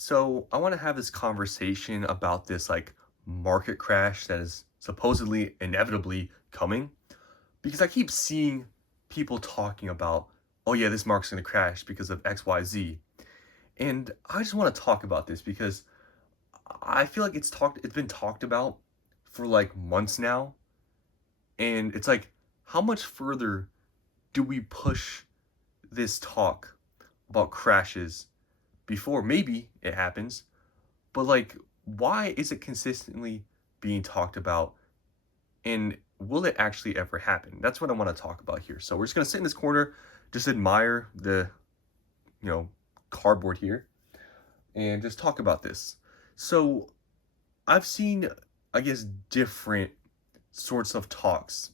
So I want to have this conversation about this market crash that is supposedly inevitably coming because I keep seeing people talking about, oh yeah, this market's going to crash because of XYZ. And I just want to talk about this because I feel like it's been talked about for like months now, and it's like how much further do we push this talk about crashes before maybe it happens? But like, why is it consistently being talked about? And will it actually ever happen? That's what I want to talk about here. So we're just gonna sit in this corner, just admire the you know cardboard here, and just talk about this. So I've seen, I guess, different sorts of talks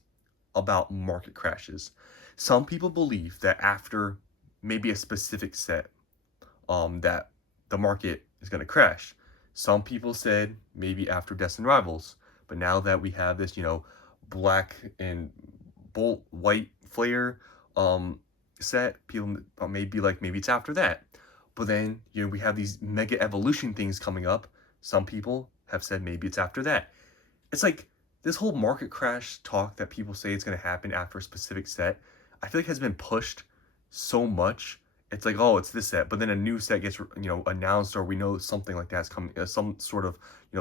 about market crashes. Some people believe that after maybe a specific set, that the market is going to crash. Some people said maybe after Destined Rivals, but now that we have this, black and bolt white flare set, people may be like maybe it's after that. But then we have these mega evolution things coming up. Some people have said maybe it's after that. It's like this whole market crash talk that people say it's going to happen after a specific set. I feel like has been pushed so much. It's like, oh, it's this set, but then a new set gets announced, or we know something like that's coming, some sort of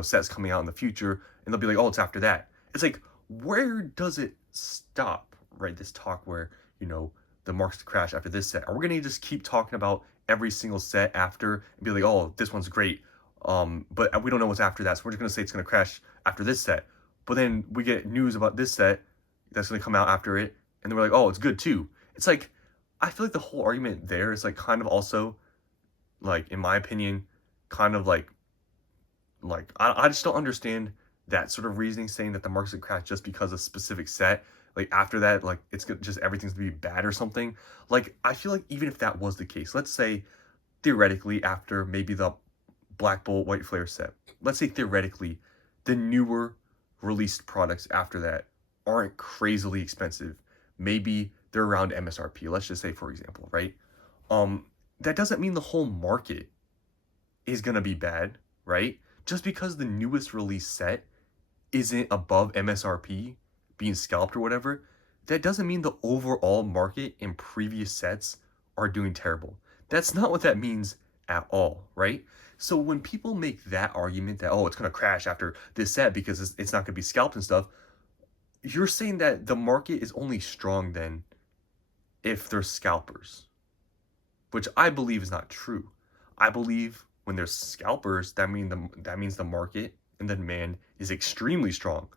sets coming out in the future, and they'll be like, oh, it's after that. It's like, where does it stop? Right, this talk where the markets crash after this set. Are we gonna just keep talking about every single set after and be like, oh, this one's great, but we don't know what's after that, so we're just gonna say it's gonna crash after this set. But then we get news about this set that's gonna come out after it, and then we're like, oh, it's good too. It's like I feel like the whole argument there is like kind of also like, in my opinion, kind of I just don't understand that sort of reasoning, saying that the market's gonna crash just because a specific set. Like after that, like just everything's gonna be bad or something. Like I feel like even if that was the case, let's say theoretically after maybe the Black Bolt White Flare set, let's say theoretically the newer released products after that aren't crazily expensive. Maybe they're around MSRP. Let's just say, for example, right? Um, that doesn't mean the whole market is gonna be bad, right? Just because the newest release set isn't above MSRP, being scalped or whatever, that doesn't mean the overall market in previous sets are doing terrible. That's not what that means at all, right? So when people make that argument that, oh, it's going to crash after this set because it's not going to be scalped and stuff, you're saying that the market is only strong then if there's scalpers, which I believe is not true. I believe when there's scalpers, that means the market and the demand is extremely strong.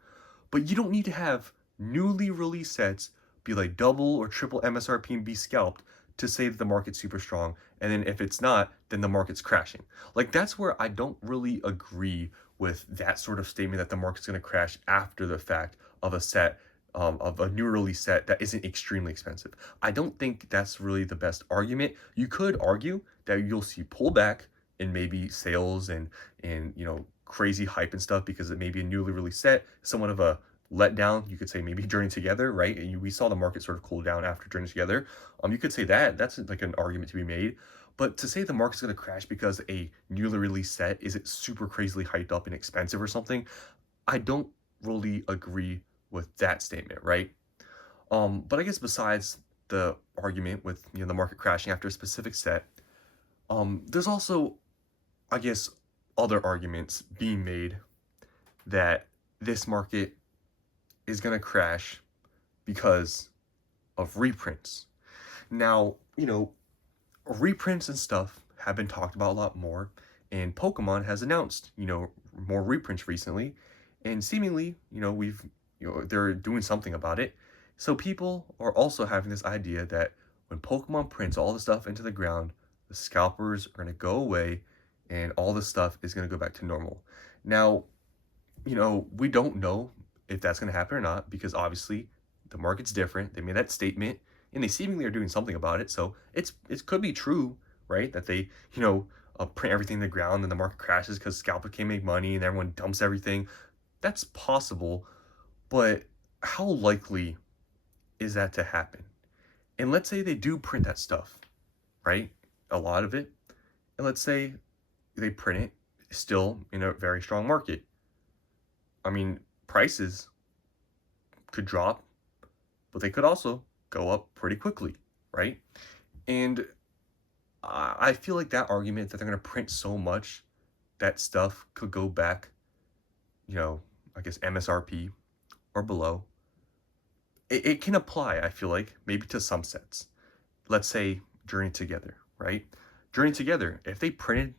But you don't need to have newly released sets be like double or triple MSRP and be scalped to say that the market's super strong. And then if it's not, then the market's crashing. Like that's where I don't really agree with that sort of statement that the market's going to crash after the fact of a set, of a new release set that isn't extremely expensive. I don't think that's really the best argument. You could argue that you'll see pullback in maybe sales and crazy hype and stuff because it may be a newly released set, somewhat of a letdown. You could say maybe Journey Together, right? And we saw the market sort of cool down after Journey Together. You could say that's like an argument to be made. But to say the market's going to crash because a newly released set isn't super crazily hyped up and expensive or something, I don't really agree with that statement, right? But I guess besides the argument with the market crashing after a specific set, there's also, I guess, other arguments being made that this market is going to crash because of reprints. Now, reprints and stuff have been talked about a lot more, and Pokemon has announced, more reprints recently, and seemingly, they're doing something about it. So people are also having this idea that when Pokemon prints all the stuff into the ground, the scalpers are going to go away and all the stuff is going to go back to normal. Now, we don't know if that's going to happen or not because obviously the market's different. They made that statement and they seemingly are doing something about it. So it could be true, right? That they, print everything in the ground and the market crashes because scalper can't make money and everyone dumps everything. That's possible, but how likely is that to happen? And let's say they do print that stuff, right? A lot of it. And let's say they print it still in a very strong market. I mean, prices could drop, but they could also go up pretty quickly, right? And I feel like that argument that they're going to print so much that stuff could go back, you know, I guess MSRP or below, it can apply, I feel like, maybe to some sets. Let's say Journey Together, right? Journey Together, if they printed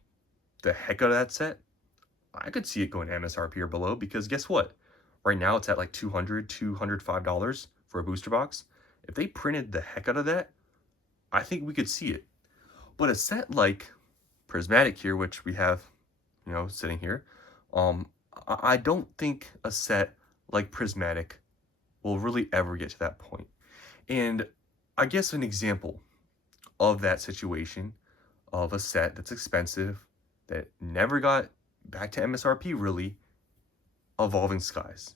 the heck out of that set, I could see it going MSRP or below because guess what? Right now it's at like $205 for a booster box. If they printed the heck out of that, I think we could see it. But a set like Prismatic here, which we have, sitting here, I don't think a set like Prismatic will really ever get to that point. And I guess an example of that situation of a set that's expensive, that never got back to MSRP really, Evolving Skies.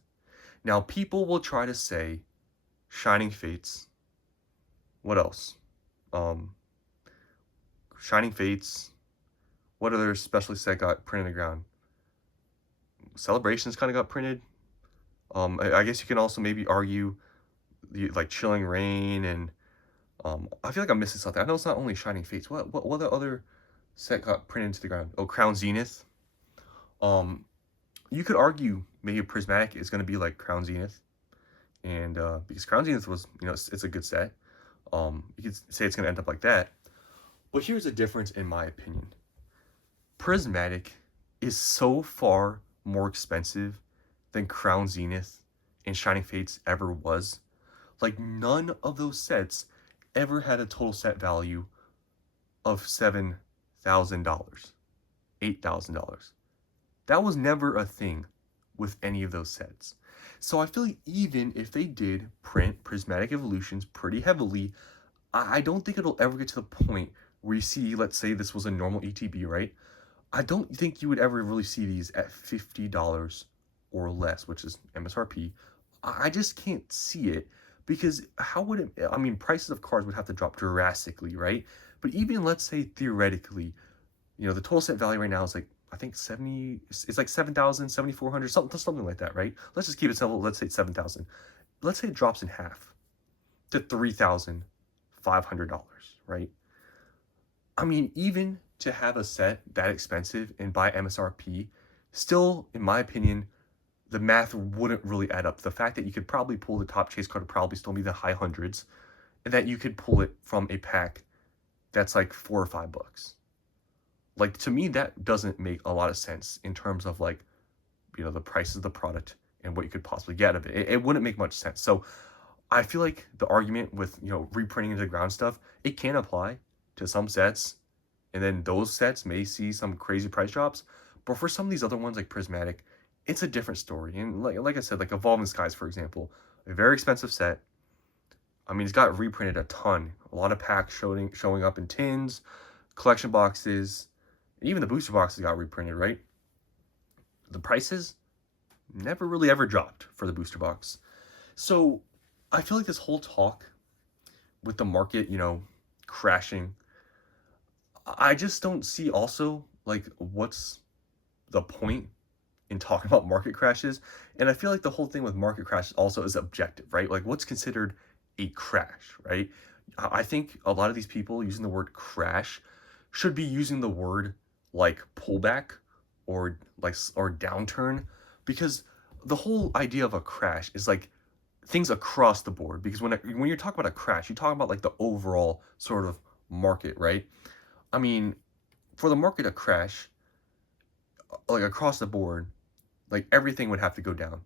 Now, people will try to say Shining Fates. What else? Shining Fates. What other specialty set got printed in the ground? Celebrations kind of got printed. I guess you can also maybe argue like Chilling Reign, and I feel like I'm missing something. I know it's not only Shining Fates. What other set got printed into the ground? Oh, Crown Zenith. You could argue maybe Prismatic is going to be like Crown Zenith, and because Crown Zenith was, it's a good set. You could say it's going to end up like that. But here's the difference in my opinion. Prismatic is so far more expensive than Crown Zenith and Shining Fates ever was. Like, none of those sets ever had a total set value of $7,000, $8,000. That was never a thing with any of those sets. So I feel like even if they did print Prismatic Evolutions pretty heavily, I don't think it'll ever get to the point where you see, let's say this was a normal ETB, right? I don't think you would ever really see these at $50 or less, which is MSRP. I just can't see it because how would it, I mean, prices of cards would have to drop drastically, right? But even let's say theoretically, the total set value right now is like, I think it's like 7,000, 7,400, something like that, right? Let's just keep it simple. Let's say it's 7,000. Let's say it drops in half to $3,500, right? I mean, even to have a set that expensive and buy MSRP, still, in my opinion, the math wouldn't really add up. The fact that you could probably pull the top chase card would probably still be the high hundreds, and that you could pull it from a pack that's like $4 or $5. Like, to me, that doesn't make a lot of sense in terms of like, the price of the product and what you could possibly get out of it. It wouldn't make much sense. So I feel like the argument with, reprinting into the ground stuff, it can apply to some sets, and then those sets may see some crazy price drops. But for some of these other ones like Prismatic, it's a different story. And like I said, like Evolving Skies, for example, a very expensive set. I mean, it's got reprinted a ton. A lot of packs showing up in tins, collection boxes, and even the booster boxes got reprinted, right? The prices never really ever dropped for the booster box. So I feel like this whole talk with the market, crashing, I just don't see also like what's the point in talking about market crashes. And I feel like the whole thing with market crashes also is objective, right? Like, what's considered a crash, right? I think a lot of these people using the word crash should be using the word like pullback or downturn, because the whole idea of a crash is like things across the board. Because when you're talking about a crash, you talk about like the overall sort of market, right? I mean, for the market to crash, like across the board, like everything would have to go down.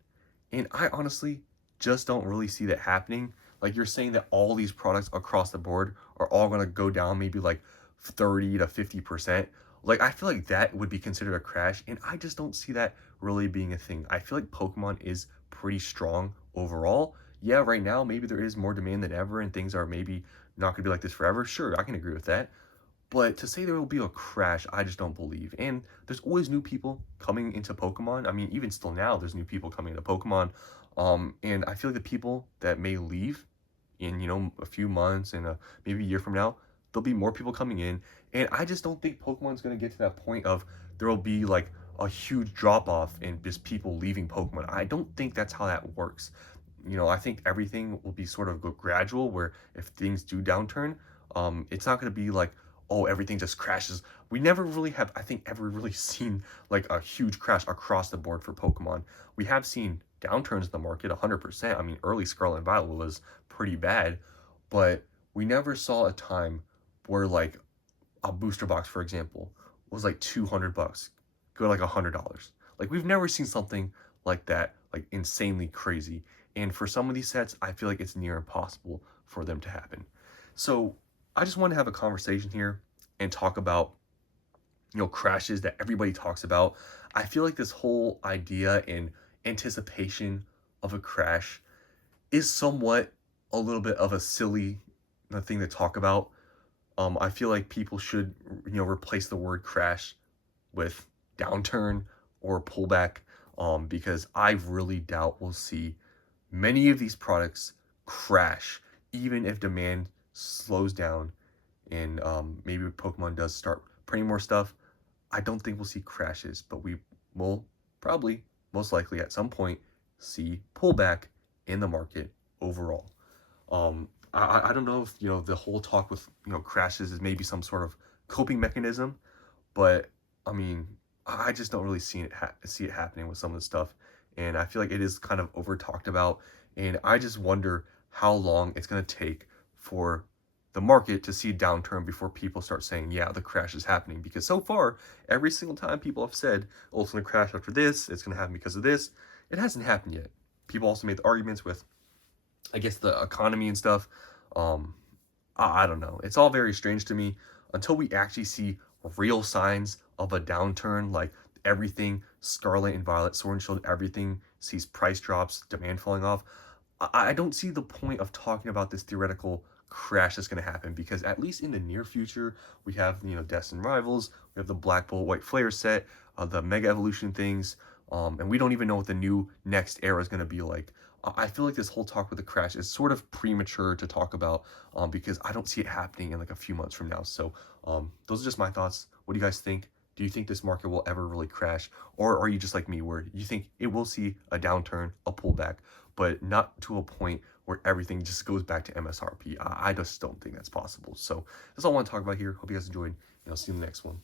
And I honestly just don't really see that happening. Like, you're saying that all these products across the board are all going to go down maybe like 30 to 50%. Like, I feel like that would be considered a crash, and I just don't see that really being a thing. I feel like Pokemon is pretty strong overall. Yeah, right now maybe there is more demand than ever and things are maybe not going to be like this forever. Sure, I can agree with that. But to say there will be a crash, I just don't believe. And there's always new people coming into Pokemon. I mean, even still now, there's new people coming into Pokemon. And I feel like the people that may leave in, a few months and maybe a year from now, there'll be more people coming in, and I just don't think Pokemon's gonna get to that point of there'll be like a huge drop off and just people leaving Pokemon. I don't think that's how that works. I think everything will be sort of gradual where if things do downturn, it's not going to be like, oh, everything just crashes. We never really have, I think, ever really seen like a huge crash across the board for Pokemon. We have seen downturns in the market 100%. I mean, early Scarlet and Violet was pretty bad, but we never saw a time where like a booster box, for example, was like $200, go to like $100. Like we've never seen something like that, like insanely crazy. And for some of these sets, I feel like it's near impossible for them to happen. So I just want to have a conversation here and talk about, crashes that everybody talks about. I feel like this whole idea and anticipation of a crash is somewhat a little bit of a silly thing to talk about. I feel like people should, replace the word crash with downturn or pullback, because I really doubt we'll see many of these products crash, even if demand slows down and maybe Pokemon does start printing more stuff. I don't think we'll see crashes, but we will probably, most likely at some point, see pullback in the market overall. I don't know if, the whole talk with, crashes is maybe some sort of coping mechanism, but I mean, I just don't really see it happening with some of the stuff, and I feel like it is kind of over talked about, and I just wonder how long it's going to take for the market to see a downturn before people start saying, yeah, the crash is happening. Because so far, every single time people have said, oh, it's going to crash after this, it's going to happen because of this, it hasn't happened yet. People also made the arguments with, I guess, the economy and stuff. Um, I don't know. It's all very strange to me until we actually see real signs of a downturn, like everything, Scarlet and Violet, Sword and Shield, everything sees price drops, demand falling off. I don't see the point of talking about this theoretical crash that's going to happen, because at least in the near future, we have, Destined Rivals, we have the Black Bolt White Flare set, the Mega Evolution things, and we don't even know what the new next era is going to be like. I feel like this whole talk with the crash is sort of premature to talk about, because I don't see it happening in like a few months from now. So those are just my thoughts. What do you guys think? Do you think this market will ever really crash? Or are you just like me where you think it will see a downturn, a pullback, but not to a point where everything just goes back to MSRP? I just don't think that's possible. So that's all I want to talk about here. Hope you guys enjoyed, see you in the next one.